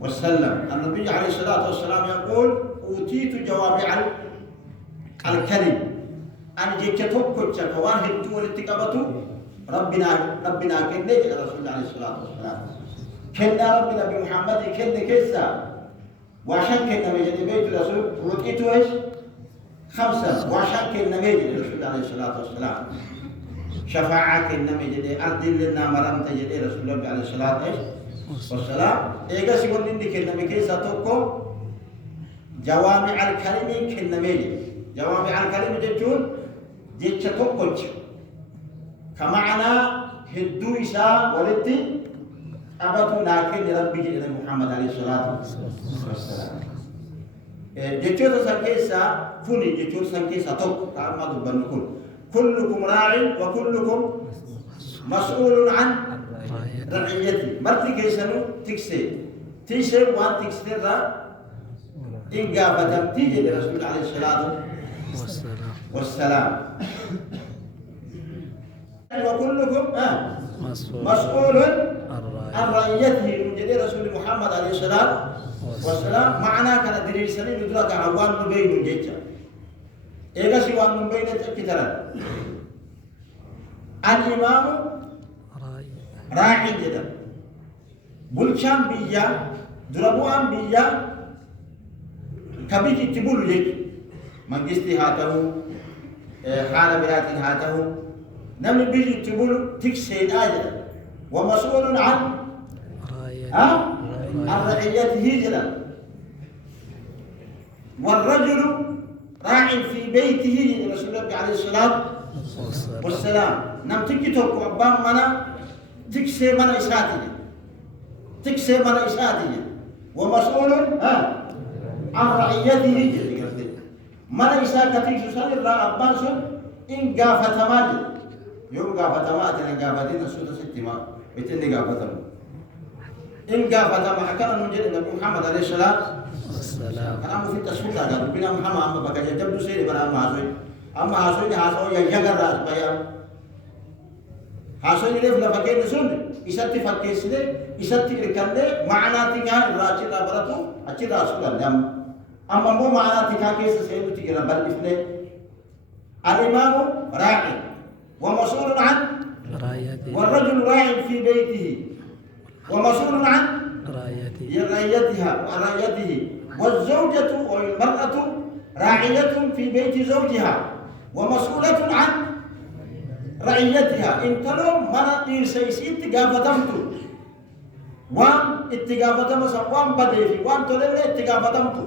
وسلم. النبي عليه الصلاة والسلام يقول أوتيت جوامع الكلم. أن جيتشتوك كتشك وان هدو والاتقابتو ربنا كنه إلى رسول الله عليه الصلاة والسلام كنا ربنا بمحمد كنه كيسا وعشان كنا مجد بيت الرسول روتيتو إيش 5 وعشان كنا مجد رسول الله عليه الصلاة والسلام شفاعة كنا مجد أرض لنا مرم تجد رسول الله عليه الصلاة والسلام إيجا سيقول لنا كنا مكيسا توكو جوامع الكلم كنا مجد جوامع الكلم جتون جتشتوك كتشك كمعنى هدو إساء ولدي أبطو لكن ربي جئنا محمد عليه الصلاة والسلام جتشوت سنكيسا فني جتشوت سنكيسا توك تعمد بنكون كلكم راع وكلكم مسؤول عن رعيتي مرتي كيسانو تكسي تيسي وان تكسي را إنقا فتمتي جئنا رسول عليه الصلاة والسلام وكلكم مسؤول عن رعيته من جديد رسول محمد عليه الصلاة والسلام معنا كان دليل سليم يدرك عوان بين جيجا إيجا سوان بين كترا الإمام راعي جدا بلشان بيا دربوان بيا كبيت تبول جيج من جستي هاته حال برات هاته نمي بيجي تقول تكسيد آجل ومسؤول عن رعيته جلا والرجل راع في بيته رسول الله عليه الصلاة والسلام نم تكي توقع أبام منا تكسي منا إساتي تكسي منا إساتي ومسؤول عن رعيته جلا منا إساتي سوسان الرا أبان سن إن قافة ماجل يوم قافة ما أتنا قافتين السودة ستما بتني قافتهم إن قافة ما حكنا نجد النبي محمد عليه الصلاة والسلام كلام في التسويق هذا ربنا محمد أما بقى جاب دوسري برا أما هاسوي يجعل راس بيا هاسوي ليه فلا فكير نسون إساتي فكير سيد إساتي كركنده معنا تيجان راجي رابطو أشي راسو لندم أما مو معنا تيجان كيس سيد تيجان بل إفله الإمام راعي ومسؤول عن رعيته والرجل راع في بيته ومسؤول عن رعيتها ورعيته والزوجة والمرأة راعية في بيت زوجها ومسؤولة عن رعيتها إن كانوا مرأة سيسيت قافتمتو وان اتقافتم سوان بديفي وان تولي اتقافتمتو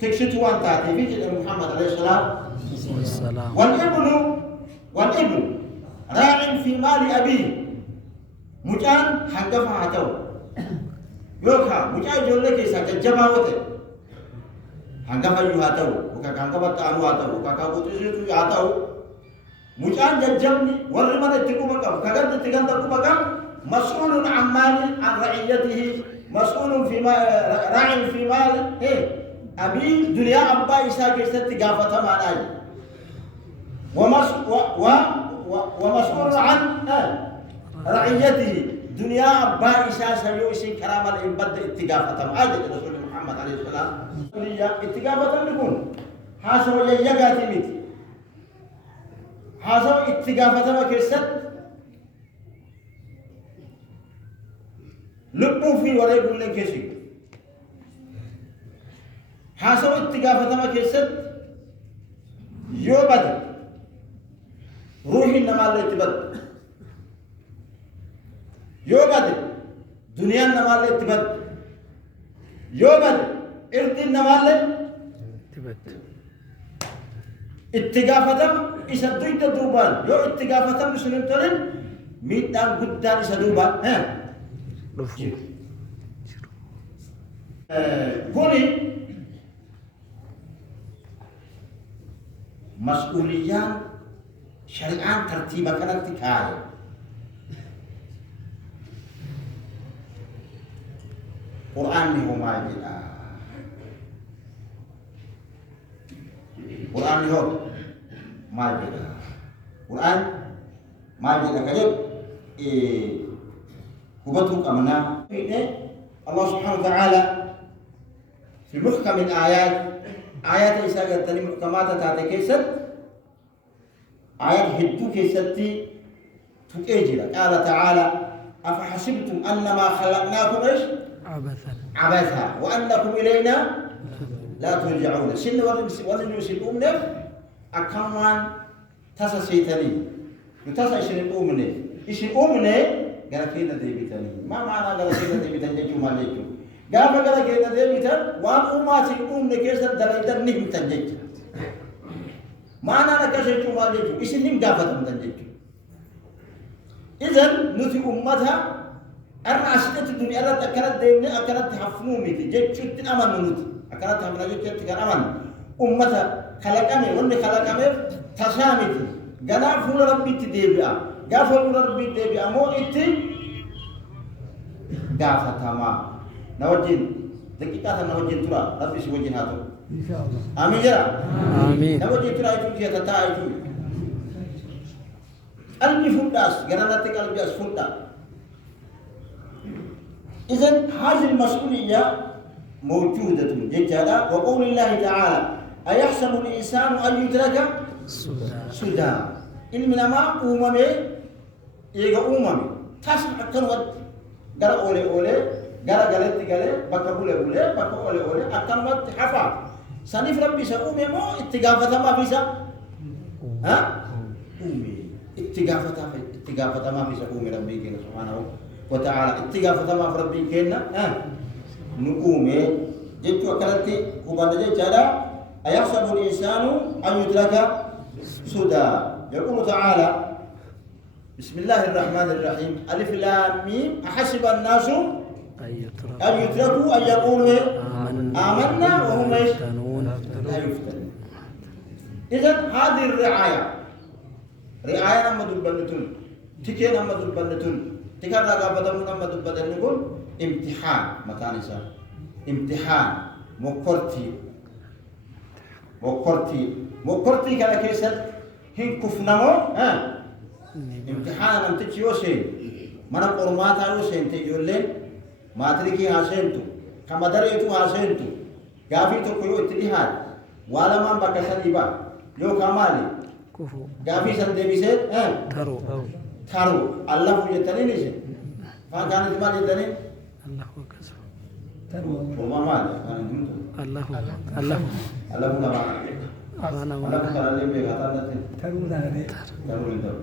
تكشت وان تاتي في محمد عليه الصلاة والسلام والابن راع في مال أبيه مجان حنقفها هاتو يوكا مجان جولك إسا كجماوته حنقفها يهاتو وكا حنقفها تانو هاتو وكا كابوتو سيتو يهاتو مجان ججمني ورمنا تكوبكم كغد تكوبكم مسؤول عن مال عن رعيته مسؤول في مال راع في مال أبي دنيا أبا إسا كيست قافة مالاي ومسؤول عن رعيته دنيا أبا إسا سيوسي كرام الإنباد اتقافة عادل رسول محمد عليه السلام اتقافة نكون حاسو يجاقاتي ميت حاسو اتقافة مكرست لبو في وريق لن كيسي حاسو اتقافة مكرست يوبد روحي نمال اتبد يوبد دنيا نمال اتبد يوبد ارد نمال اتبد اتقافتم إسدوي تدوبان يو اتقافتم مسلم تلين ميدان قدان إسدوبان قولي مسؤوليان شرعان ترتيبا كانت تكاية قرآن هو ما يجينا قرآن هو ما يجينا قرآن ما يجينا كجب هو بتوك أمنا الله سبحانه وتعالى في محكم الآيات آيات إيسا قلتني محكمات تاتي كيست آيات هدو كيستي تكيجل قال تعالى أفحسبتم أنما خلقناكم إيش عبثا وأنكم إلينا لا ترجعون سن ولن أمنا أكمان تسا سيتني تسا إشن أمنا إشن أمنا قال كينا ديبتني ما معنى قال كينا ديبتني جيجو ما جيجو قال كينا ديبتن وان أماتي أمنا كيسا دلائدا نهم تنجيج معنى نكاشي جيجو ما جيجو إشن نم قافتم تنجيجو إذن نتي أمتها الراشدة الدنيا أردت أكلت ديمني أكلت حفنومي جيجو تنأمن نتي أكلت حفنا جيجو تنأمن أمتها خلقامي وني خلقامي تشامتي غنا فول ربي تديبيا غافل ربي تديبيا مو إتي غافتما نوجين دقيقة نوجين ترى ربي سوجين هذا إن شاء الله آمين جرا آمين نوجين ترى يجوا كي تتاعي قلبي فنداس غرانات قلبي أسفندا إذن هذه المسؤولية موجودة جدا وقول الله تعالى أيحسب الإنسان أن يترك سدى إلمنا ما أمامي إيغا أمامي تاسم أكن ود غرا أولي أولي غرا غلط غلط بكا بولي بولي بكا أولي أولي أكن ود حفا سنف ربي سأمي مو اتقافة ما فيسا ها أمي اتقافة ما فيسا أمي ربي كينا سبحانه وتعالى اتقافة ما في ربي كينا نقومي جيتو أكلتي كوبانا جيتو أيحسب الإنسان أن يترك سدى يقول تعالى بسم الله الرحمن الرحيم ألف لام ميم أحسب الناس أن يتركوا أن يقولوا آمنا وهم لا يفتنون إذن هذه الرعاية رعاية نما دبنتون تكي نما دبنتون تكاد رقابة نما دبنتون امتحان متانسا امتحان مقرتي كلا كيسل هن كفنمو امتحان نمتشي وسين منا قرماتا وسين تجولين ما تركي هاسينتو كما دريتو هاسينتو غافي تو كيو اتديهاد ولا من بكسل إبا يو كمالي غافي سن ديبيسيت تارو الله يتنين نيسي فكان إتمال يتنين الله كسر تارو وما مالي الله نما الله كسر لي بيغاتان تارو داري تارو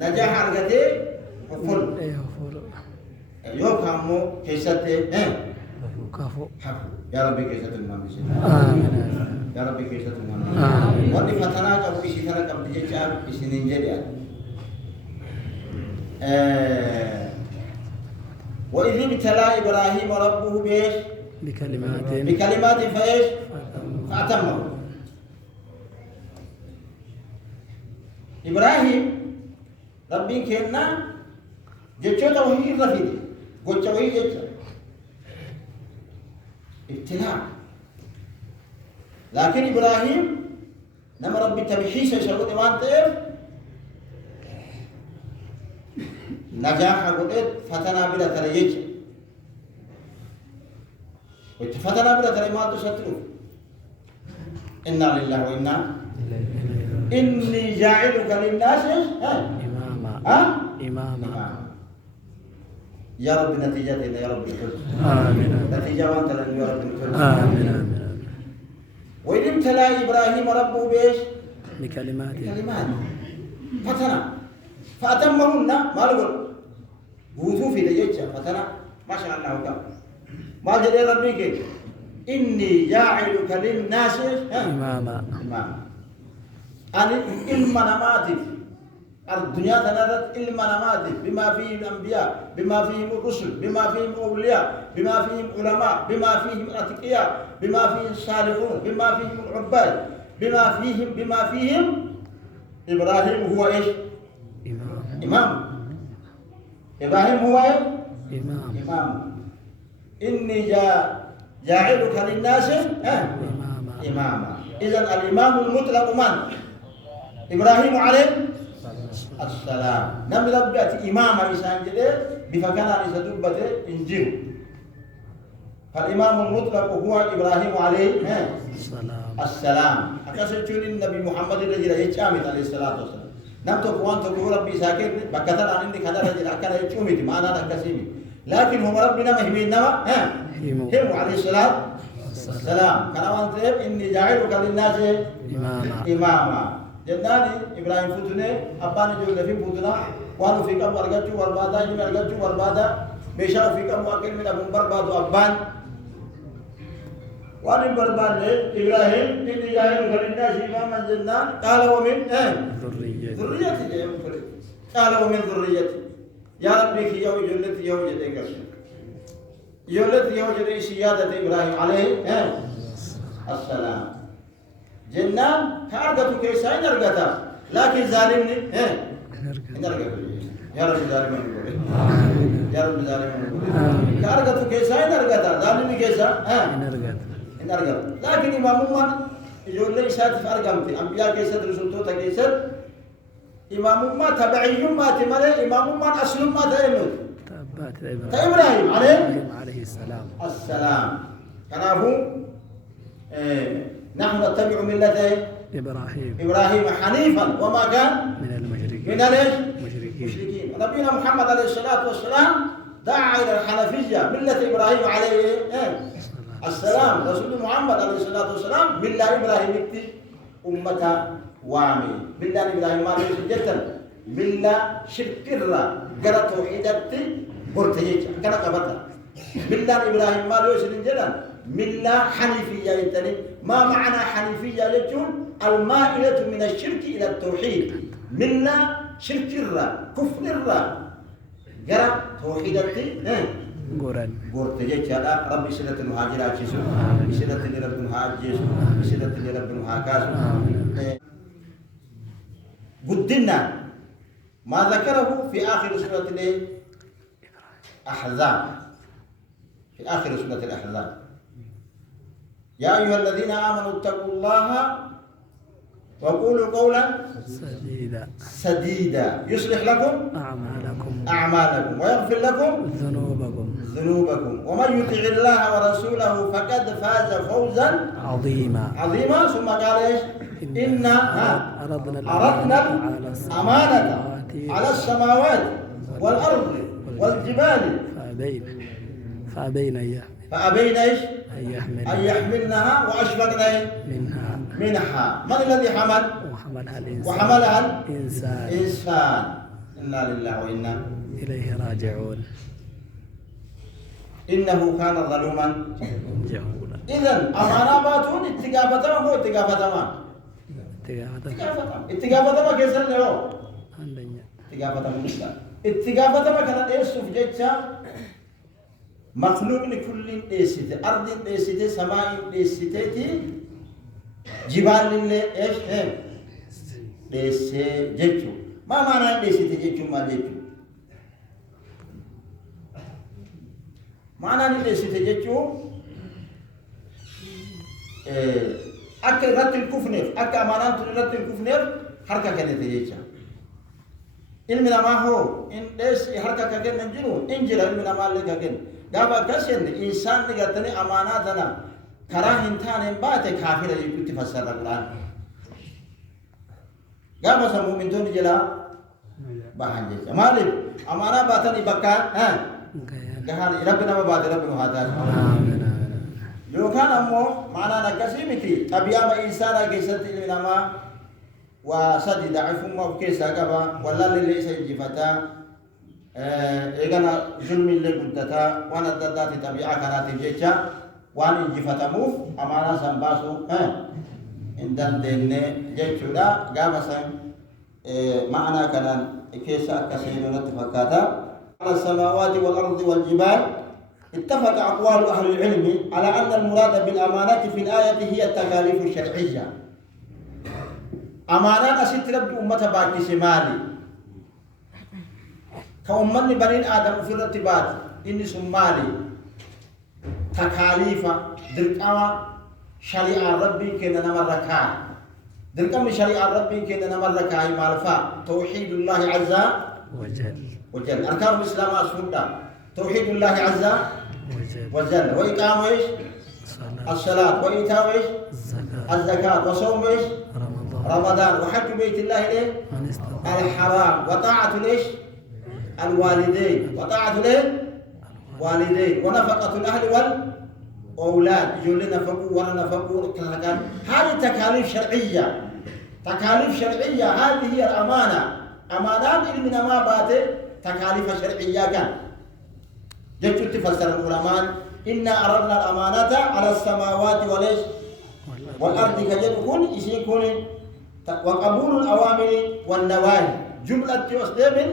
نجاح أرغتي فول يو كامو كيساتي كافو يا ربي كيساتي المامي آمين يا ربي كيساتي المامي آمين واني فتنا كابو إشي ثنا كابو جيشاب إشي نينجريا وإذ ابتلى إبراهيم ربه بإيش؟ بكلمات فإيش؟ فأتمه إبراهيم ربي كنا جتشو توحيد رفيد قلت توحيد جتشو ابتلاء لكن إبراهيم نما ربي تبحيش شغل إيمان تير نجاح قدرت فتنا بلا تريج وتفتنا بلا تري ما تشترو إنا لله وإنا إني جاعلك للناس إماما يا رب نتيجتنا يا رب الكل آمين نتيجة وانت لن يا رب الكل آمين وإذ ابتلى إبراهيم ربه بإيش؟ بكلمات فتنا فأتمهن ما نقول بوثو في دجاجة فتنا ما شاء الله كم ما جدي ربك إني جاعلك للناس إماما أنا إلما نماتي الدنيا تنادت إلما نماتي بما فيه الأنبياء بما فيهم الرسل بما فيهم الأولياء بما فيهم علماء بما فيهم الأتقياء بما فيهم الصالحون بما فيهم العباد بما فيهم إبراهيم هو إيش؟ إمام إبراهيم هو إمام إني جاعلك للناس إماما إذن الإمام المطلق من؟ إبراهيم عليه السلام نم ربيت إمام إنسان جده بفكان إنسان دبته إنجيل فالإمام المطلق هو إبراهيم عليه السلام أكاسجون النبي محمد رجل يجامد عليه الصلاة والسلام نم تقوان تقول ربي ساكر بكثر عن إنك هذا رجل أكان يجومي ما أنا أكاسيمي لكن هم ربنا مهمين نما هم عليه الصلاة والسلام كان وانتم إني جاعلك للناس إماما جناني إبراهيم فتنة أباني جل في فتنة وانو في كم ورجتوا وربادا جم ورجتوا وربادا بيشاو في كم واكل من أبو بربادو أبان واني برباد إبراهيم إني جاعلك للناس إماما جنان قال ومن ذريتي قال ومن ذريتي يا ربي كي يوم جلتي يوم جدك يولد يوم جدي سيادة إبراهيم عليه السلام جنان كارجتو كيساين أرجتا لكن ظالمني نرجع يا رب ظالمني يا رب ظالمني كارجتو كيساين أرجتا ظالمني كيسا نرجع لكن إمام من يولد إشاد في أرجمتي أنبياء كيسد رسولته تكيسد إمام ما تبعي ما تملي إمام من أصل ما تأمل إبراهيم عليه السلام كنافو نحن نتبع ملة إبراهيم حنيفا وما كان من المشركين نبينا محمد عليه الصلاة والسلام دعا إلى الحنفية ملة إبراهيم عليه السلام رسول محمد عليه الصلاة والسلام ملة إبراهيم أمة وامي ملة إبراهيم عليه جدا ملة شرك الرا قرأ توحيدتي برتيج كنا قبضنا ملة إبراهيم ما له سنين جدا ملة حنيفية يتني ما معنى حنيفية يجون المائلة من الشرك إلى التوحيد ملة شرك الرا كفر الرا جرى توحيد برتيج هذا ربي سنة المهاجرات جسوا سنة لرب المهاجر سنة لرب المهاجر قدنا ما ذكره في آخر سورة أحزاب في آخر سورة الأحزاب يا أيها الذين آمنوا اتقوا الله وقولوا قولا سديدا يصلح لكم أعمالكم ويغفر لكم ذنوبكم ومن يطع الله ورسوله فقد فاز فوزا عظيما ثم قال إيش إنا أردنا الأمانة على السماوات والأرض والجبال فأبين إيش أن يحملنها وأشفقنا منها من الذي حمل وحملها الإنسان إنا لله وإنا إليه راجعون إنه كان ظلوما جهولا إذن أمانا باتون اتقافتما مو اتقافتما اتقافتما كيسر له اتقافتما كانت إيسوف جيتشا مخلوق لكل إيسيت أرض إيسيت سماء إيسيتي جبال اللي إيش هم إيسي جيتشو ما معنى إيسيت جيتشو ما جيتشو معنى إيسيت جيتشو أكل رت الكفنير أكل أمانة رت الكفنير حركة كانت جيتشا ilmina ma ho in des harka kagen nanjinu injira ilmina ma le kagen gaba kasen insan ne gatani amanatana kara hintane baate kafira yuti fasara Quran gaba sa mu'min ton jela bahanje amali amana batani bakka ha gahan rabbina ma baate rabbina hada yo kan ammo mana nakasimiti tabiyama insana gesati ilmina ma وسدد عفوا وكيسا كبا ولا اللي ليس جفتا إيجانا ظلم اللي قدتا وانا الدادات طبيعة كانت جيتشا وانا جفتا موف أمانا سنباسو عندن ديني جيتشو لا قابا سن معنا كان كيسا كسينو نتفكاتا على السماوات والأرض والجبال اتفق أقوال أهل العلم على أن المراد بالأمانات في الآية هي التكاليف الشرعية أمانة أسيت رب أمة باقي سمالي كأمني بنين آدم في الرتبات إني سمالي تكاليفا درقما شريعة ربي كنا نمر ركاء دركم شريعة ربي كنا مرة كاي مالفا توحيد الله عز وجل أركان الإسلام أسفلنا توحيد الله عز وجل وإقام إيش الصلاة وإيتاء إيش الزكاة وصوم إيش رمضان وحج بيت الله إيه الحرام وطاعة إيش الوالدين وطاعة إيه والدين ونفقة الأهل والأولاد يقول لنا نفقوا ولا نفقوا كان هذه تكاليف شرعية هذه هي الأمانة أمانات من ما بات تكاليف شرعية كان جبت تفسر العلماء إنا أردنا الأمانة على السماوات والأرض كجدكون يسيكون وقبول الأوامر والنواهي جملة تسلم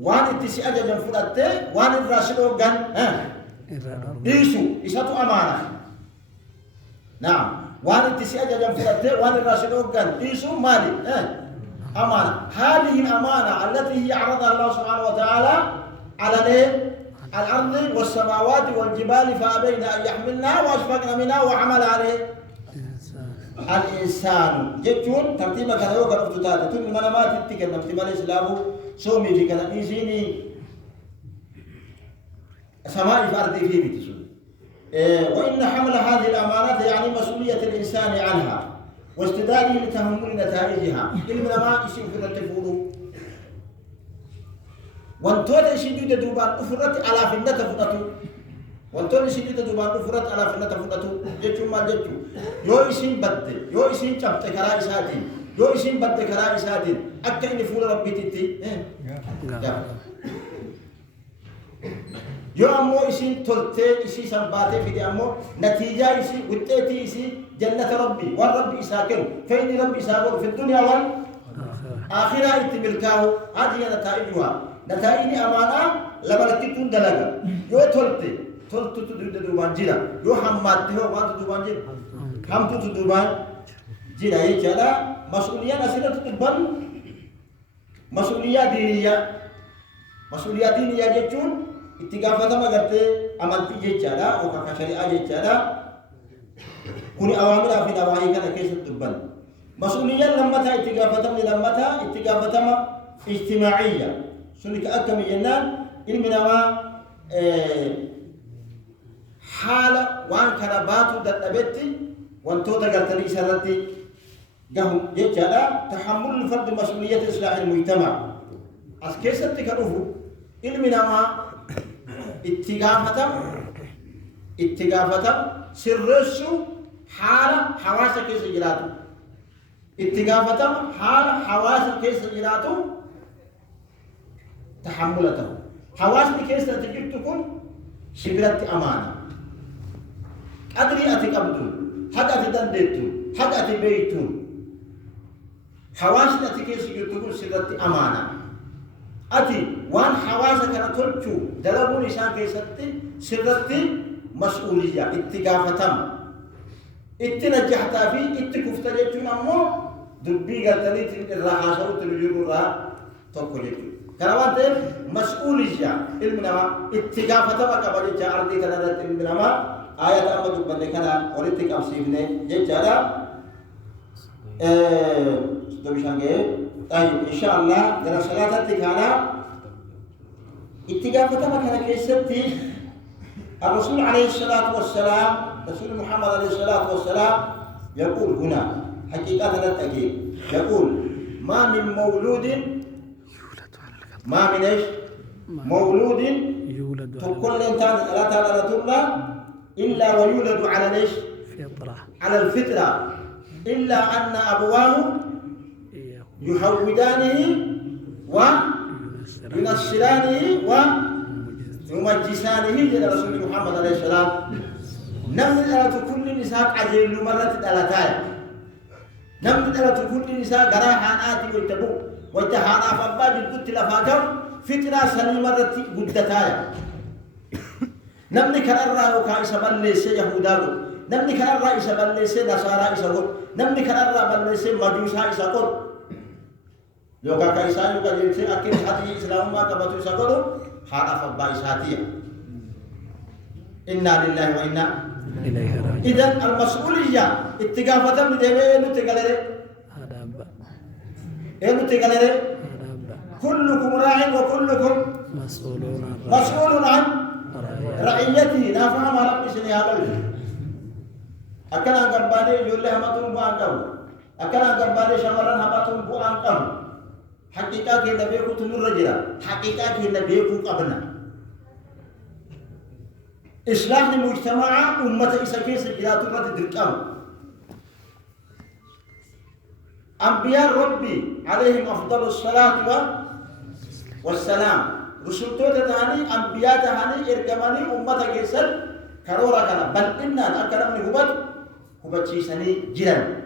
وان اتساء جنفلت وان الراشدو كان إيسو أمانة نعم وان اتساء جنفلت وان الراشدو كان إيسو مالي أمانة هذه الأمانة التي هي عرضها الله سبحانه وتعالى على الأرض والسماوات والجبال فأبين أن يحملنها وأشفقن منها وعمل عليه الإنسان جتون ترتيبا كان يوكا نفتاتا تون من ما تتكن نفتما الإسلام سومي في كان إيزيني سماء في أرض فيه بتسون وإن حمل هذه الأمانات يعني مسؤولية الإنسان عنها واستداله لتحمل نتائجها إلمنا ما يسين في التفورو وانتوت شديد دوبان أفرت على فنة فنتو وانتوت شديد دوبان أفرت على فنة فنتو جتو ما جتو يو إسين بد يو إسين شبت كرا إساتين يو إسين بد كرا إساتين أكا إني فول ربي تتي يو أمو إسين تلتي إسي سنباتي في دي أمو نتيجة إسي وتأتي إسي جنة ربي والرب إساكن فإن ربي إساكن في الدنيا والآخرة إتملكاه هذه نتائجها نتائج أمانة لما لكتون دلنا يو تلتي تدوبان جيرا يو حمات يو ما تدوبان جيرا هم تدوبان جيرا يجعل مسؤولية نسيرة تدوبان مسؤولية دينية جتون اتقافة ما قلت أمانتي جيجالا وكاكا شريعة جيجالا كوني أوامر في نواهي كان كيس تدوبان مسؤولية لما تا اتقافة ما اجتماعية سنك أكم ينان إلمنا ما حالة وان كرباتو دتبتي وانتو تقرتني سرتي قهم يجعل تحمل الفرد مسؤولية إصلاح المجتمع أسكيست كروفو إلمنا ما اتقافة سرسو حالة حواسة كيس جراتو اتقافة حالة حواسة كيس جراتو تحملته حواسني كيس تجيب تكون شبرت أمانة أدري أتقبضون حق أتدندتون حق أتبيتون حواسني كيس تجيب تكون شبرت أمانة أتي وان حواسك أنا تلتو دلبوا لسان كيس شبرت مسؤولية اتقافتم اتنجحت في اتكفت جيتون أمو دبي قلتني الراحة سوت الجور الراحة تقولي كلامات مسؤولية علمنا اتقافة ما قبل جاء أرضي كنا علمنا آية أما جبنا كنا ولتك أمسيفنا جاء طيب إن شاء الله درس صلاة تكانا اتقافة ما كان كيستي الرسول عليه الصلاة والسلام رسول محمد عليه الصلاة والسلام يقول هنا حقيقة التأكيد يقول ما من مولود ما من ايش؟ مولود يولد كل انسان لا تولى الا ويولد على ايش؟ فطرة على الفطرة الا ان ابواه يحودانه وينصرانه ويمجسانه الى رسول محمد عليه السلام نمت على كل نساء عجل مرة ثلاثة نمت على كل نساء قراحة آتي ويتبو ويتحانا فباد القدت لفاتر فترة سليمة رتي قدتايا نمني كان الرأي كائسة بلسة يهودا نمني كان الرأي بلسة نصارى إسا نمني كان الرأي بلسة مجوسا إسا لو كائسة يوكا جلسة أكيد حدي إسلام ما كبتو إسا حانا فبا إساتيا إنا لله وإنا إليه راجعون. إذا المسؤولية اتقافة من دينه تقلل هذا أبا. إنه تقلل هذا أبا. كلكم راع وكلكم مسؤول عن رعيته. نافهم ربي سنيابه أكن أن قرباني يقول له همتهم بوانكم أكن أن قرباني شمران همتهم بوانكم حقيقة كي نبيكو تنور رجلا حقيقة كي نبيكو قبنا إصلاح المجتمع أمة إساكيس إلى ترة دركام أنبياء ربي عليهم أفضل الصلاة والسلام رسول تهاني أنبياء تهاني إرقماني أمة كيسر كرورا كان بل إننا أكرمني هبت شيساني جيران